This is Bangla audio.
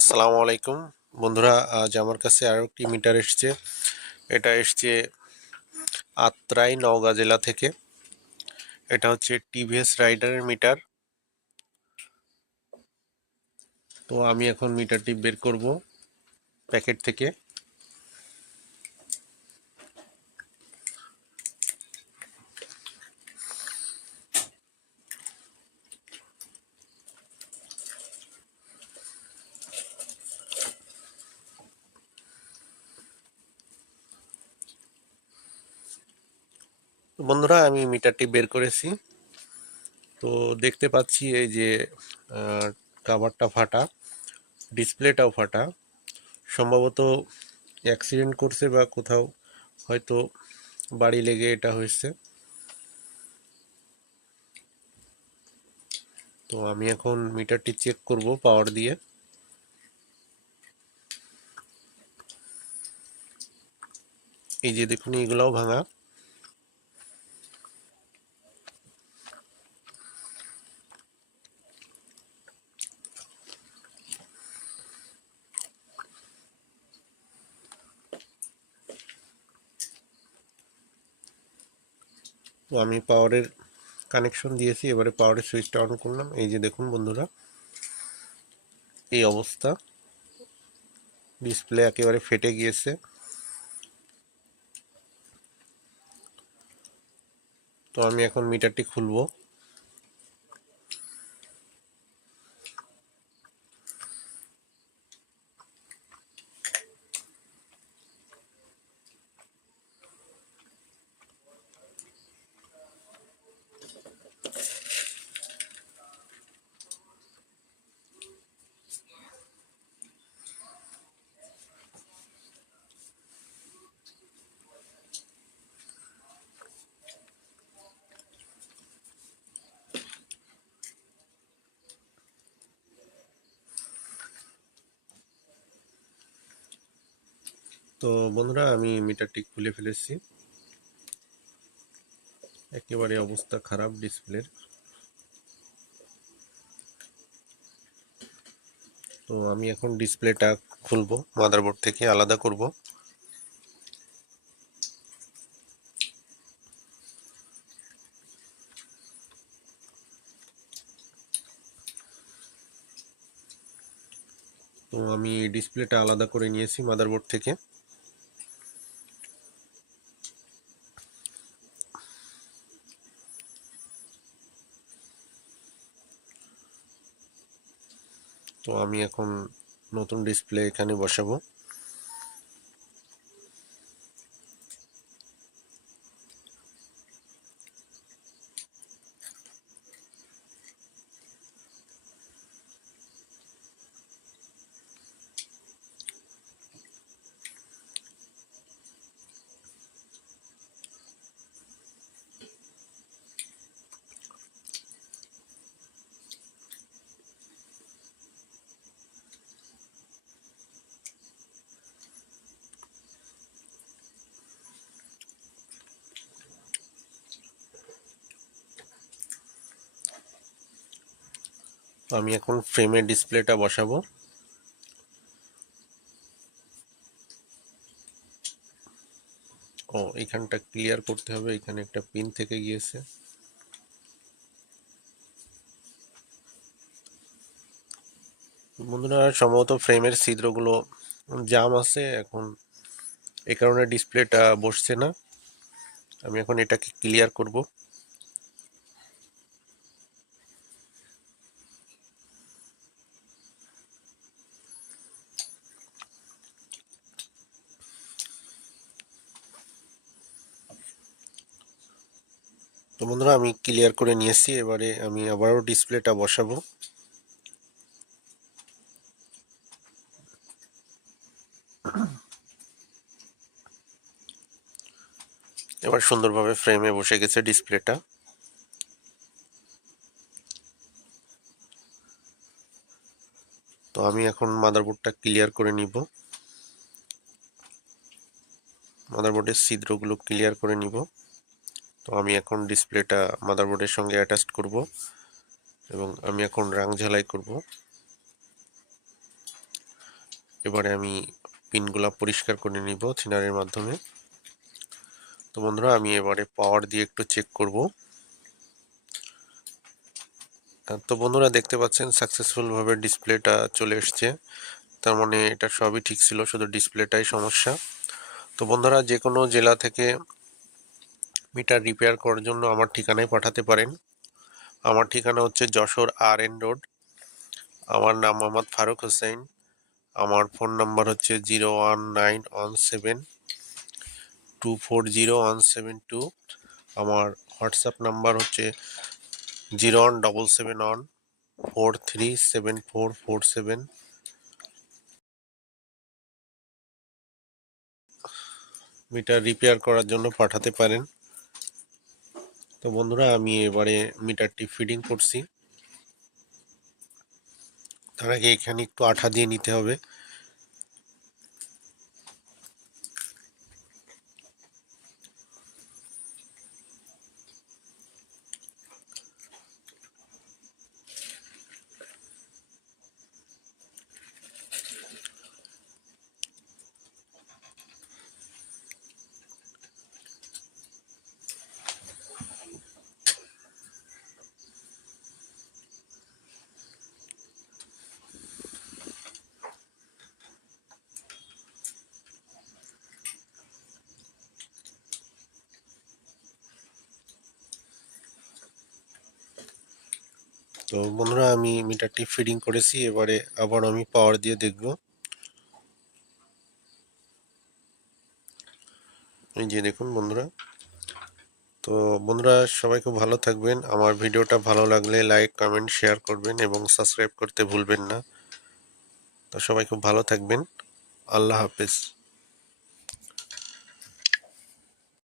আসসালামু আলাইকুম। বন্ধুরা, আজ আমার কাছে আরও একটি মিটার এসছে। এটা এসছে আত্রাই নওগাঁ জেলা থেকে। এটা হচ্ছে টিভিএস রাইডারের মিটার। তো আমি এখন মিটারটি বের করব প্যাকেট থেকে। বন্ধুরা, আমি মিটারটি বের করেছি। তো দেখতে পাচ্ছি এই যে কাভারটা ফাটা ডিসপ্লেটাও ফাটা। সম্ভবত অ্যাক্সিডেন্ট করছে বা কোথাও হয়তো বাড়ি লেগে এটা হয়েছে। তো আমি এখন মিটারটি চেক করব পাওয়ার দিয়ে। এই যে দেখুন, এগুলাও ভাঙা। তো আমি পাওয়ারের কানেকশন দিয়েছি, এবারে পাওয়ারের সুইচটা অন করলাম। এই যে দেখুন বন্ধুরা, এই অবস্থা। ডিসপ্লে একেবারে ফেটে গিয়েছে। তো আমি এখন মিটারটি খুলবো। তো বন্ধুরা, আমি মিটারটি খুলে ফেলেছি। একেবারে অবস্থা খারাপ ডিসপ্লের। তো আমি এখন ডিসপ্লেটা খুলবো, মাদারবোর্ড থেকে আলাদা করব। তো আমি ডিসপ্লেটা আলাদা করে নিয়েছি মাদারবোর্ড থেকে। তো আমি এখন নতুন ডিসপ্লে এখানে বসাবো। আমি এখন ফ্রেমের ডিসপ্লেটা বসাবো। ও, এখানটা ক্লিয়ার করতে হবে, এখানে একটা পিন থেকে গিয়েছে। বন্ধুরা, সম্ভবত ফ্রেমের ছিদ্রগুলো জাম আছে, এখন এ কারণে ডিসপ্লেটা বসছে না। আমি এখন এটাকে ক্লিয়ার করব। তো বন্ধুরা, আমি ক্লিয়ার করে নিয়েছি। এবারে আমি আবারও ডিসপ্লেটা বসাবো। এবার সুন্দরভাবে ফ্রেমে বসে গেছে ডিসপ্লেটা তো আমি এখন মাদারবোর্ডটা ক্লিয়ার করে নিব। মাদারবোর্ডের ছিদ্রগুলো ক্লিয়ার করে নিব। তো আমি এখন ডিসপ্লেটা মাদারবোর্ডের সঙ্গে অ্যাটাচ করব এবং আমি এখন রাং ঝালাই করব। এবারে আমি পিনগুলা পরিষ্কার করে নিব থিনারের মাধ্যমে। তো বন্ধুরা, আমি এবারে পাওয়ার দিয়ে একটু চেক করব। তো বন্ধুরা, দেখতে পাচ্ছেন সাকসেসফুলভাবে ডিসপ্লেটা চলে এসছে। তার মানে এটা সবই ঠিক ছিল, শুধু ডিসপ্লেটাই সমস্যা। তো বন্ধুরা যে কোনো জেলা থেকে মিটার রিপেয়ার করার জন্য আমার ঠিকানায় পাঠাতে পারেন। আমার ঠিকানা হচ্ছে যশোর আর এন রোড। আমার নাম মোহাম্মদ ফারুক হোসেন। আমার ফোন নাম্বার হচ্ছে zero one nine one seven two four zero one seven two. আমার হোয়াটসঅ্যাপ নাম্বার হচ্ছে zero one double seven one four three seven four four seven. Meter repair করার জন্য পাঠাতে পারেন। তো বন্ধুরা, আমি এবারে মিটারটি ফিডিং করছি। তার আগে এখানে একটু আঠা দিয়ে নিতে হবে। তো বন্ধুরা, আমি মিটারটি ফিডিং করেছি, এবারে আবার আমি পাওয়ার দিয়ে দেখব। এই যে দেখুন বন্ধুরা, তো বন্ধুরা সবাই খুব ভালো থাকবেন। আমার ভিডিওটা ভালো লাগলে লাইক কমেন্ট শেয়ার করবেন এবং সাবস্ক্রাইব করতে ভুলবেন না। তো সবাই খুব ভালো থাকবেন। আল্লাহ হাফেজ।